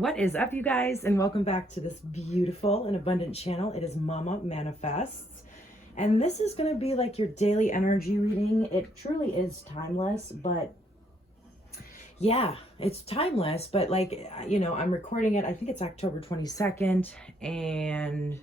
What is up, you guys, and welcome back to this beautiful and abundant channel. It is Mama Manifests, and this is going to be like your daily energy reading. It truly is timeless, but yeah, it's timeless, but I'm recording it. I think it's October 22nd, and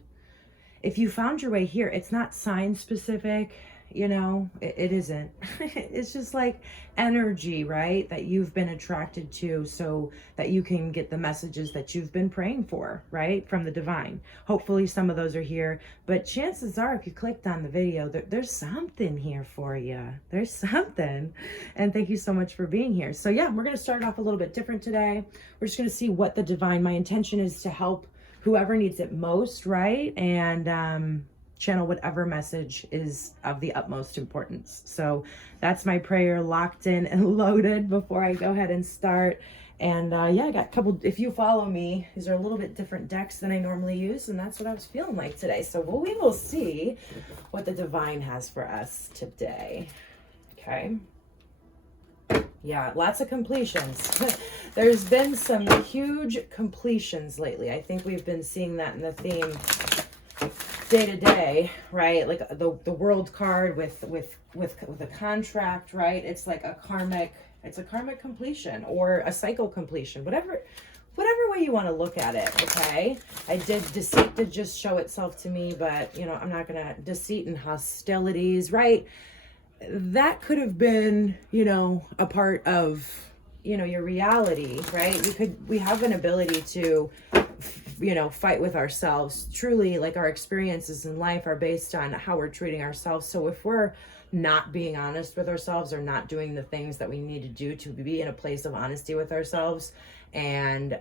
if you found your way here, it's not sign specific. It isn't. It's just like energy, right? That you've been attracted to so that you can get the messages that you've been praying for, right? From the divine. Hopefully some of those are here, but chances are if you clicked on the video, there's something here for you. There's something. And thank you so much for being here. So yeah, we're going to start off a little bit different today. We're just going to see what the divine, my intention is to help whoever needs it most, right? And, channel whatever message is of the utmost importance. So that's my prayer locked in and loaded before I go ahead and start. And yeah, I got a couple, if you follow me, these are a little bit different decks than I normally use, and that's what I was feeling like today. So we will see what the divine has for us today. Okay. Yeah, lots of completions. There's been some huge completions lately. I think we've been seeing that in the theme day to day, right? Like the world card with a contract, right? It's like a karmic completion or a cycle completion, whatever way you want to look at it. Okay. Deceit did just show itself to me, but I'm not gonna deceit and hostilities, right? That could have been, a part of, your reality, right? We have an ability to, fight with ourselves. Truly, like, our experiences in life are based on how we're treating ourselves. So if we're not being honest with ourselves or not doing the things that we need to do to be in a place of honesty with ourselves, and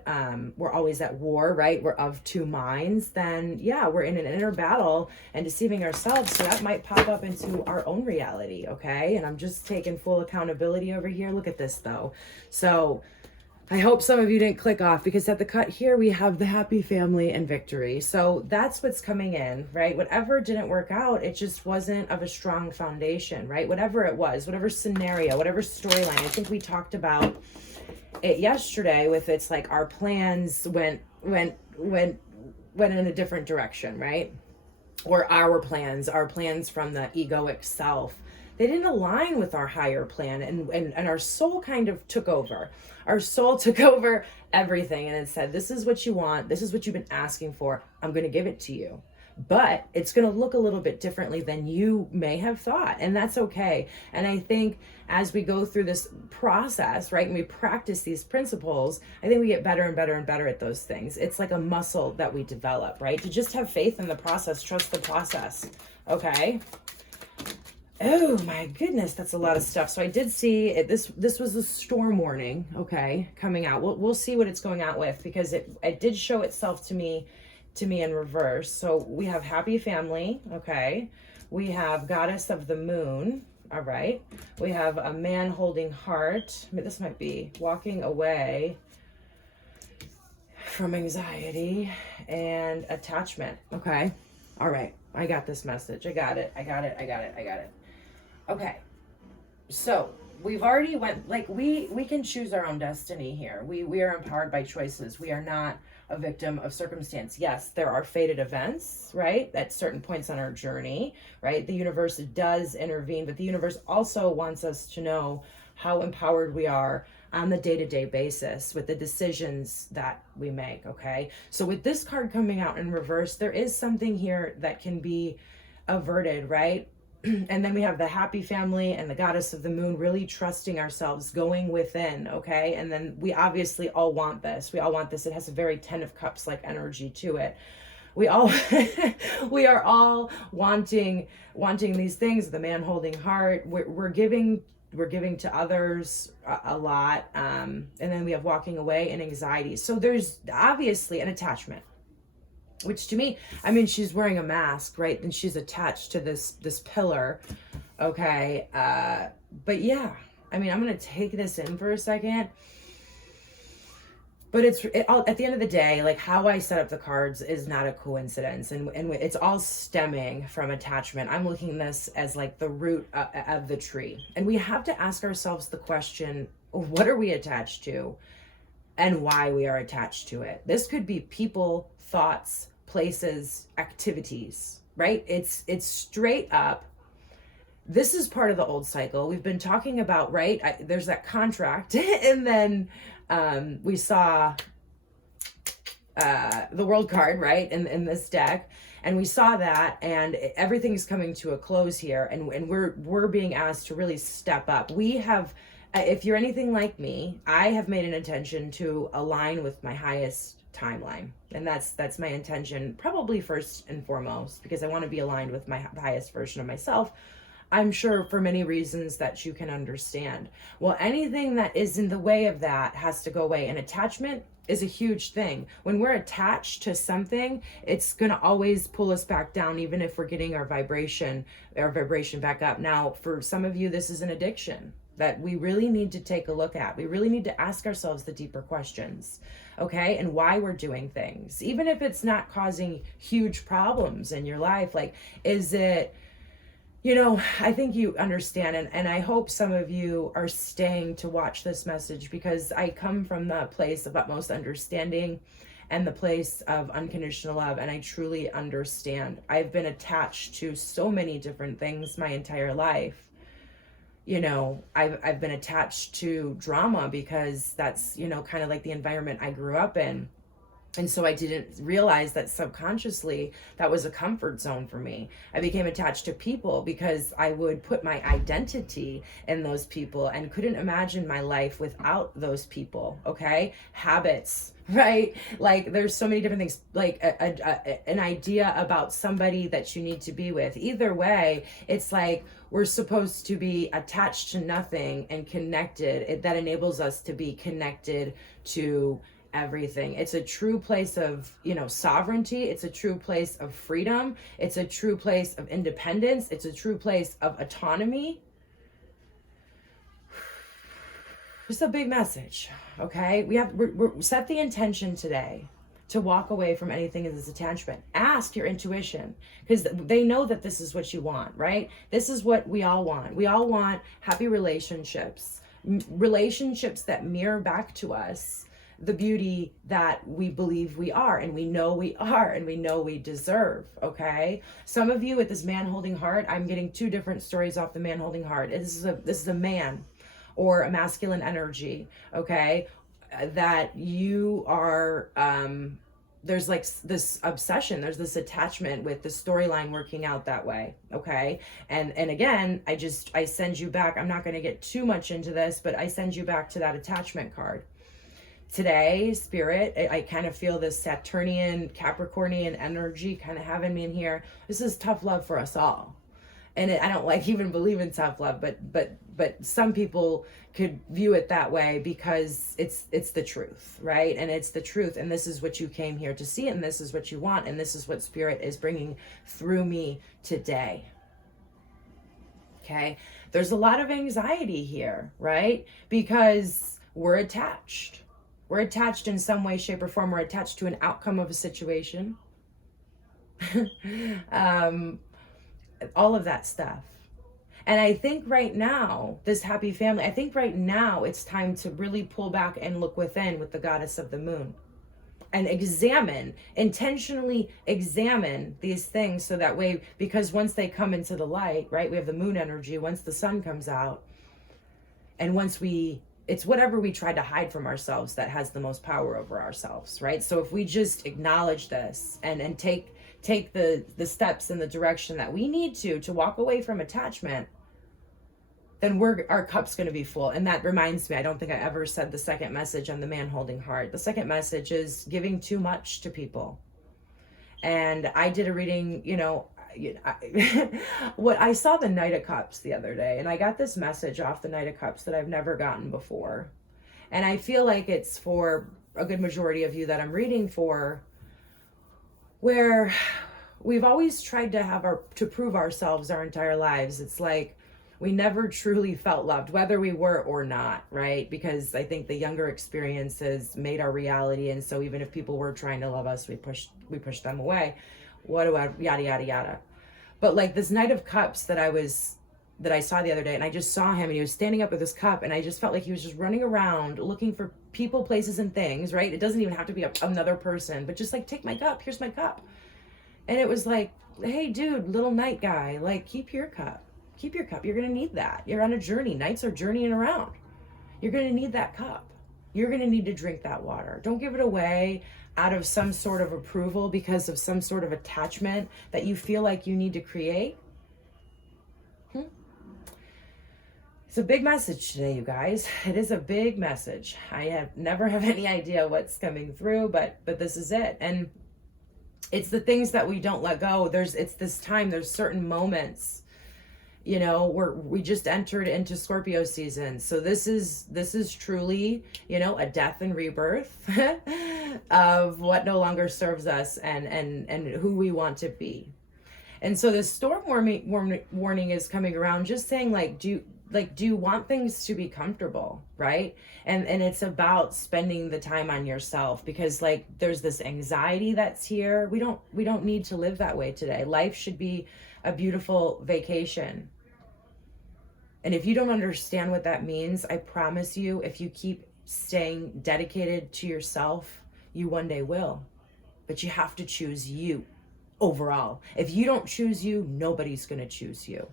we're always at war, right? We're of two minds, then yeah, we're in an inner battle and deceiving ourselves. So that might pop up into our own reality, okay? And I'm just taking full accountability over here. Look at this though. So I hope some of you didn't click off, because at the cut here, we have the happy family and victory. So that's what's coming in, right? Whatever didn't work out, it just wasn't of a strong foundation, right? Whatever it was, whatever scenario, whatever storyline. I think we talked about it yesterday with, it's like our plans went in a different direction, right? Or our plans from the egoic self, they didn't align with our higher plan, and our soul kind of took over. Our soul took over everything, and it said, this is what you want. This is what you've been asking for. I'm going to give it to you. But it's going to look a little bit differently than you may have thought. And that's okay. And I think as we go through this process, right, and we practice these principles, I think we get better and better and better at those things. It's like a muscle that we develop, right? To just have faith in the process, trust the process. Okay. Oh my goodness, that's a lot of stuff. So I did see it. This was a storm warning, okay, coming out. We'll see what it's going out with, because it did show itself to me in reverse. So we have happy family, okay. We have goddess of the moon, all right. We have a man holding heart. I mean, this might be walking away from anxiety and attachment, okay. All right, I got this message. I got it. Okay, so we've already went, like, we can choose our own destiny here. We are empowered by choices. We are not a victim of circumstance. Yes, there are fated events, right, at certain points on our journey, right? The universe does intervene, but the universe also wants us to know how empowered we are on the day-to-day basis with the decisions that we make, okay? So with this card coming out in reverse, there is something here that can be averted, right? And then we have the happy family and the goddess of the moon, really trusting ourselves, going within, okay? And then we obviously all want this. We all want this. It has a very 10 of cups like energy to it. We all we are all wanting these things. The man holding heart. We're giving to others a lot, and then we have walking away and anxiety. So there's obviously an attachment, which to me, I mean, she's wearing a mask, right? And she's attached to this pillar, okay? But yeah, I mean, I'm going to take this in for a second. But at the end of the day, like, how I set up the cards is not a coincidence. And it's all stemming from attachment. I'm looking at this as like the root of the tree. And we have to ask ourselves the question, what are we attached to? and why we are attached to it. This could be people, thoughts, places, activities, right? It's straight up. This is part of the old cycle we've been talking about, right? There's that contract, and then we saw the world card, right, in this deck, and we saw that, and everything's coming to a close here, and we're being asked to really step up. We have, if you're anything like me, I have made an intention to align with my highest timeline, and that's my intention, probably first and foremost, because I want to be aligned with my highest version of myself. I'm sure for many reasons that you can understand. Well, anything that is in the way of that has to go away. And attachment is a huge thing. When we're attached to something, it's going to always pull us back down, even if we're getting our vibration back up. Now, for some of you, this is an addiction that we really need to take a look at. We really need to ask ourselves the deeper questions, okay? And why we're doing things. Even if it's not causing huge problems in your life, like, is it, you know, I think you understand, and I hope some of you are staying to watch this message, because I come from the place of utmost understanding and the place of unconditional love, and I truly understand. I've been attached to so many different things my entire life. You know, I've been attached to drama because that's, you know, kind of like the environment I grew up in. And so I didn't realize that subconsciously that was a comfort zone for me. I became attached to people because I would put my identity in those people and couldn't imagine my life without those people, okay? Habits, right? Like there's so many different things, like an idea about somebody that you need to be with. Either way, it's like we're supposed to be attached to nothing and connected. That enables us to be connected to everything. It's a true place of, you know, sovereignty. It's a true place of freedom. It's a true place of independence. It's a true place of autonomy. It's a big message, okay? We're set the intention today to walk away from anything in this attachment. Ask your intuition, because they know that this is what you want, right? This is what we all want. We all want happy relationships, relationships that mirror back to us the beauty that we believe we are, and we know we are, and we know we deserve, okay? Some of you with this man holding heart, I'm getting two different stories off the man holding heart. This is a man or a masculine energy, okay? That you are, there's like this obsession, there's this attachment with the storyline working out that way, okay? And again, I send you back, I'm not gonna get too much into this, but I send you back to that attachment card. Today, Spirit, I kind of feel this Saturnian, Capricornian energy kind of having me in here. This is tough love for us all. And I don't like even believe in tough love, but some people could view it that way because it's the truth, right? And it's the truth. And this is what you came here to see, and this is what you want. And this is what Spirit is bringing through me today. Okay. There's a lot of anxiety here, right? Because we're attached. We're attached in some way, shape, or form. We're attached to an outcome of a situation. All of that stuff. And I think right now, this happy family, I think right now it's time to really pull back and look within with the goddess of the moon. And intentionally examine these things, so that way, because once they come into the light, right, we have the moon energy, once the sun comes out, and once it's whatever we try to hide from ourselves that has the most power over ourselves, right? So if we just acknowledge this and take the steps in the direction that we need to walk away from attachment, then our cup's going to be full. And that reminds me, I don't think I ever said the second message on the man holding heart. The second message is giving too much to people. And I did a reading, what I saw the Knight of Cups the other day, and I got this message off the Knight of Cups that I've never gotten before. And I feel like it's for a good majority of you that I'm reading for, where we've always tried to prove ourselves our entire lives. It's like we never truly felt loved, whether we were or not, right? Because I think the younger experiences made our reality, and so even if people were trying to love us, we pushed them away. Yada, yada, yada. But like this Knight of Cups that I was that I saw the other day, and I just saw him, and he was standing up with his cup, and I just felt like he was just running around looking for people, places, and things, right? It doesn't even have to be another person, but just like, take my cup, here's my cup. And it was like, hey dude, little night guy, like, keep your cup. You're gonna need that. You're on a journey. Knights are journeying around. You're gonna need that cup. You're gonna need to drink that water. Don't give it away out of some sort of approval because of some sort of attachment that you feel like you need to create. It's a big message today, you guys. It is a big message. I never have any idea what's coming through, but this is it. And it's the things that we don't let go. It's this time, there's certain moments, you know, we just entered into Scorpio season. So this is truly, you know, a death and rebirth of what no longer serves us and who we want to be. And so the storm warning is coming around, just saying, like, do you want things to be comfortable, right? And it's about spending the time on yourself, because like there's this anxiety that's here. We don't need to live that way today. Life should be a beautiful vacation. And if you don't understand what that means, I promise you, if you keep staying dedicated to yourself, you one day will. But you have to choose you overall. If you don't choose you, nobody's going to choose you.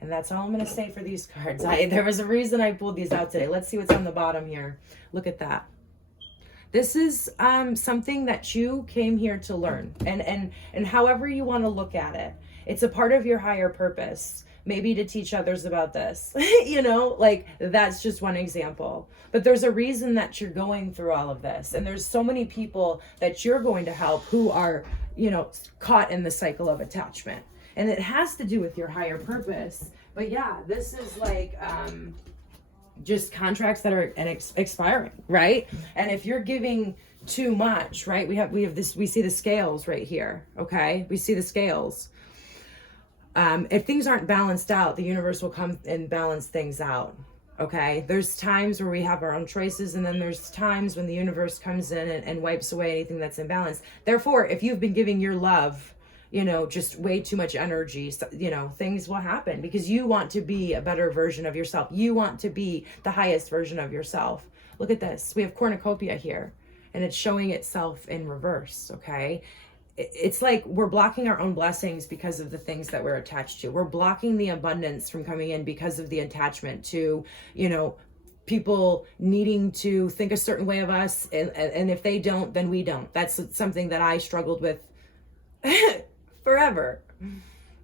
And that's all I'm going to say for these cards. There was a reason I pulled these out today. Let's see what's on the bottom here. Look at that. This is something that you came here to learn. And however you want to look at it, it's a part of your higher purpose. Maybe to teach others about this, you know, like that's just one example. But there's a reason that you're going through all of this. And there's so many people that you're going to help who are, you know, caught in the cycle of attachment. And it has to do with your higher purpose. But yeah, this is like just contracts that are expiring, right? And if you're giving too much, right? We have this, we see the scales right here, okay? We see the scales. If things aren't balanced out, the universe will come and balance things out. Okay. There's times where we have our own choices, and then there's times when the universe comes in and wipes away anything that's imbalanced. Therefore, if you've been giving your love, you know, just way too much energy, you know, things will happen because you want to be a better version of yourself. You want to be the highest version of yourself. Look at this. We have cornucopia here, and it's showing itself in reverse. Okay. It's like we're blocking our own blessings because of the things that we're attached to. We're blocking the abundance from coming in because of the attachment to, you know, people needing to think a certain way of us. And if they don't, then we don't. That's something that I struggled with forever.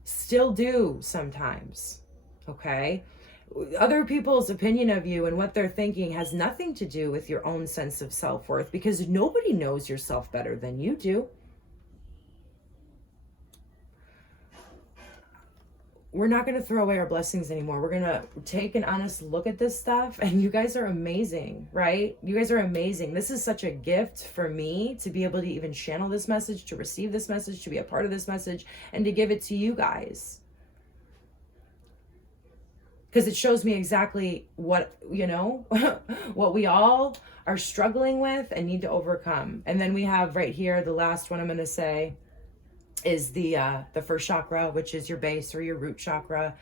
Still do sometimes. Okay. Other people's opinion of you and what they're thinking has nothing to do with your own sense of self-worth, because nobody knows yourself better than you do. We're not going to throw away our blessings anymore. We're going to take an honest look at this stuff. And you guys are amazing, right? You guys are amazing. This is such a gift for me to be able to even channel this message, to receive this message, to be a part of this message, and to give it to you guys. Because it shows me exactly what, you know, what we all are struggling with and need to overcome. And then we have right here, the last one I'm going to say is the first chakra, which is your base or your root chakra.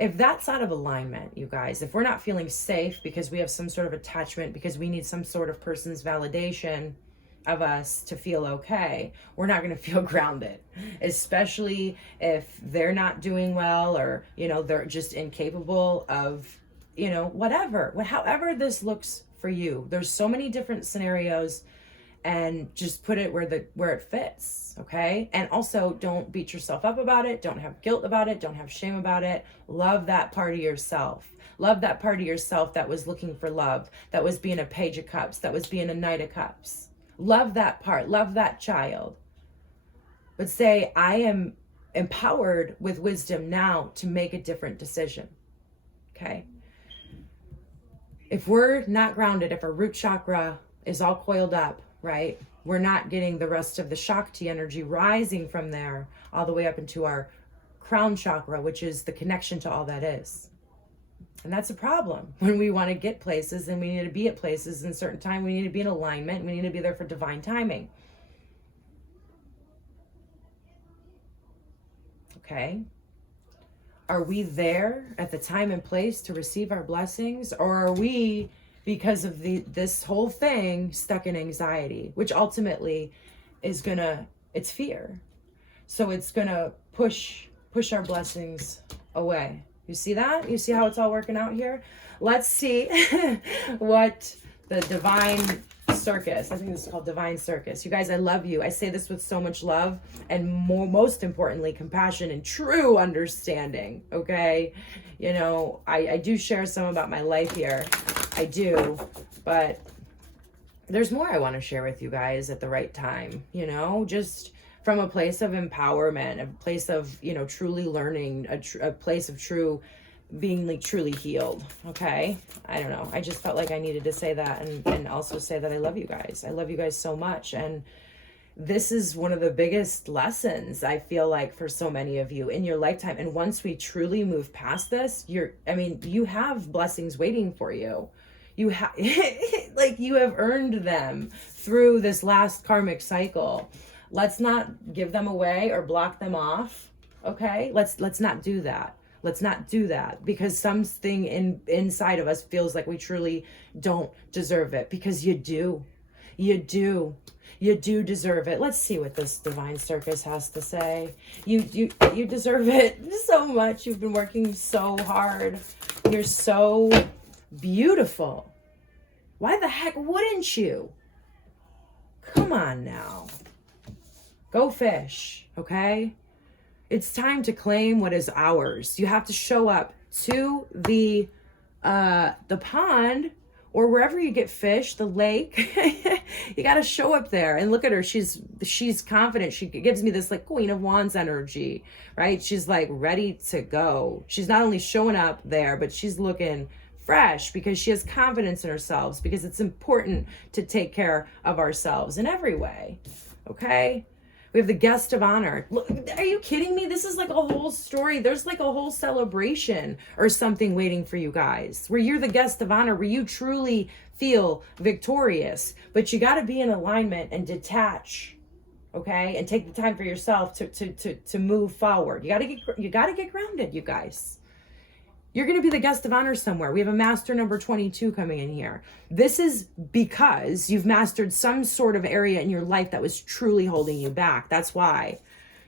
If that's out of alignment, you guys, if we're not feeling safe because we have some sort of attachment, because we need some sort of person's validation of us to feel okay, we're not going to feel grounded, especially if they're not doing well, or, you know, they're just incapable of, you know, whatever, however this looks for you. There's so many different scenarios, and just put it where it fits. Okay. And also don't beat yourself up about it. Don't have guilt about it. Don't have shame about it. Love that part of yourself. Love that part of yourself that was looking for love, that was being a Page of Cups, that was being a Knight of Cups. Love that part. Love that child. But say, I am empowered with wisdom now to make a different decision. Okay. If we're not grounded, if our root chakra is all coiled up, right, we're not getting the rest of the Shakti energy rising from there all the way up into our crown chakra, which is the connection to all that is. And that's a problem when we want to get places, and we need to be at places in a certain time. We need to be in alignment. We need to be there for divine timing. Okay. Are we there at the time and place to receive our blessings? Or are we, because of this whole thing, stuck in anxiety, which ultimately is it's fear. So it's gonna push our blessings away. You see that? You see how it's all working out here? Let's see what the divine circus, I think this is called divine circus. You guys, I love you. I say this with so much love and most importantly, compassion and true understanding. Okay. You know, I do share some about my life here. I do, but there's more I want to share with you guys at the right time, you know, just from a place of empowerment, a place of, you know, truly learning, a place of true being like truly healed. Okay. I don't know. I just felt like I needed to say that and also say that I love you guys. I love you guys so much. And this is one of the biggest lessons I feel like for so many of you in your lifetime. And once we truly move past this, you have blessings waiting for you. You have, like you have earned them through this last karmic cycle. Let's not give them away or block them off. Okay. Let's not do that. Let's not do that, because something inside of us feels like we truly don't deserve it, because you do deserve it. Let's see what this divine circus has to say. You deserve it so much. You've been working so hard. You're so beautiful. Why the heck wouldn't you? Come on now. Go fish, okay? It's time to claim what is ours. You have to show up to the pond or wherever you get fish, the lake. You got to show up there and look at her. She's confident. She gives me this like Queen of Wands energy, right? She's like ready to go. She's not only showing up there, but she's looking fresh because she has confidence in herself, because it's important to take care of ourselves in every way. Okay. We have the guest of honor. Look, are you kidding me? This is like a whole story. There's like a whole celebration or something waiting for you guys, where you're the guest of honor, where you truly feel victorious. But you got to be in alignment and detach, okay? And take the time for yourself to move forward. You got to get grounded, you guys. You're going to be the guest of honor somewhere. We have a master number 22 coming in here. This is because you've mastered some sort of area in your life that was truly holding you back. That's why.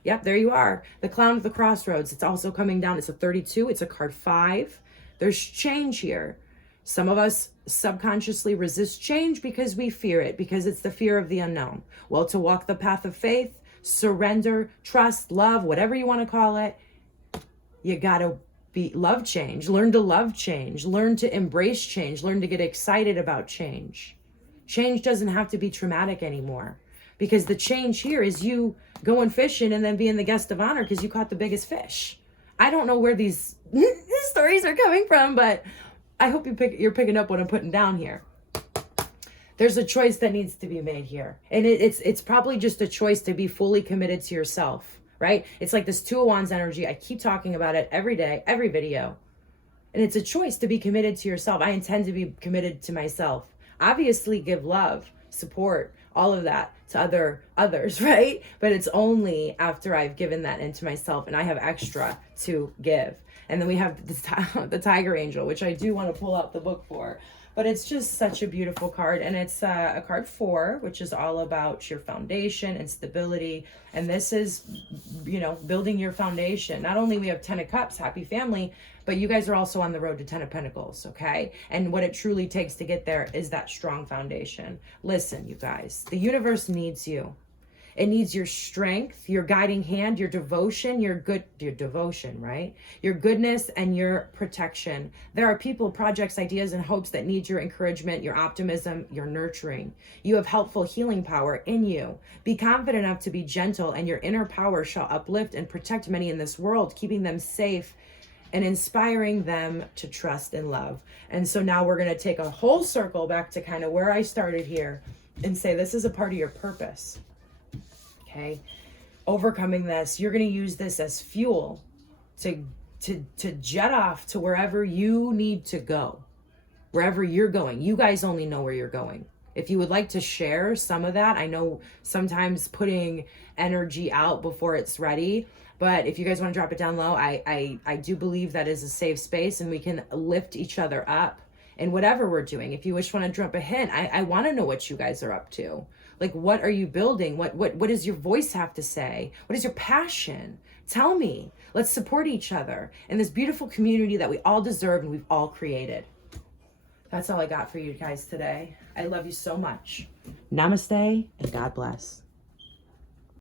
Yep, there you are. The clown at the crossroads. It's also coming down. It's a 32. It's a card 5. There's change here. Some of us subconsciously resist change because we fear it, because it's the fear of the unknown. Well, to walk the path of faith, surrender, trust, love, whatever you want to call it, you got to love change, learn to love change, learn to embrace change, learn to get excited about change. Change doesn't have to be traumatic anymore, because the change here is you going fishing and then being the guest of honor because you caught the biggest fish. I don't know where these stories are coming from, but I hope you're picking up what I'm putting down here. There's a choice that needs to be made here. And it's probably just a choice to be fully committed to yourself. Right? It's like this Two of Wands energy. I keep talking about it every day, every video. And it's a choice to be committed to yourself. I intend to be committed to myself. Obviously, give love, support, all of that to others, right? But it's only after I've given that into myself and I have extra to give. And then we have the Tiger Angel, which I do want to pull out the book for. But it's just such a beautiful card. And it's a card 4, which is all about your foundation and stability. And this is, you know, building your foundation. Not only we have 10 of Cups, happy family, but you guys are also on the road to 10 of Pentacles, okay? And what it truly takes to get there is that strong foundation. Listen, you guys, the universe needs you. It needs your strength, your guiding hand, your devotion, your devotion, right? Your goodness and your protection. There are people, projects, ideas, and hopes that need your encouragement, your optimism, your nurturing. You have helpful healing power in you. Be confident enough to be gentle, and your inner power shall uplift and protect many in this world, keeping them safe and inspiring them to trust and love. And so now we're going to take a whole circle back to kind of where I started here and say this is a part of your purpose. Okay, overcoming this, you're going to use this as fuel to jet off to wherever you need to go, wherever you're going. You guys only know where you're going. if you would like to share some of that, I know sometimes putting energy out before it's ready, but if you guys want to drop it down low, I do believe that is a safe space, and we can lift each other up in whatever we're doing. If you want to drop a hint, I want to know what you guys are up to. Like, what are you building? What does your voice have to say? What is your passion? Tell me. Let's support each other in this beautiful community that we all deserve and we've all created. That's all I got for you guys today. I love you so much. Namaste and God bless.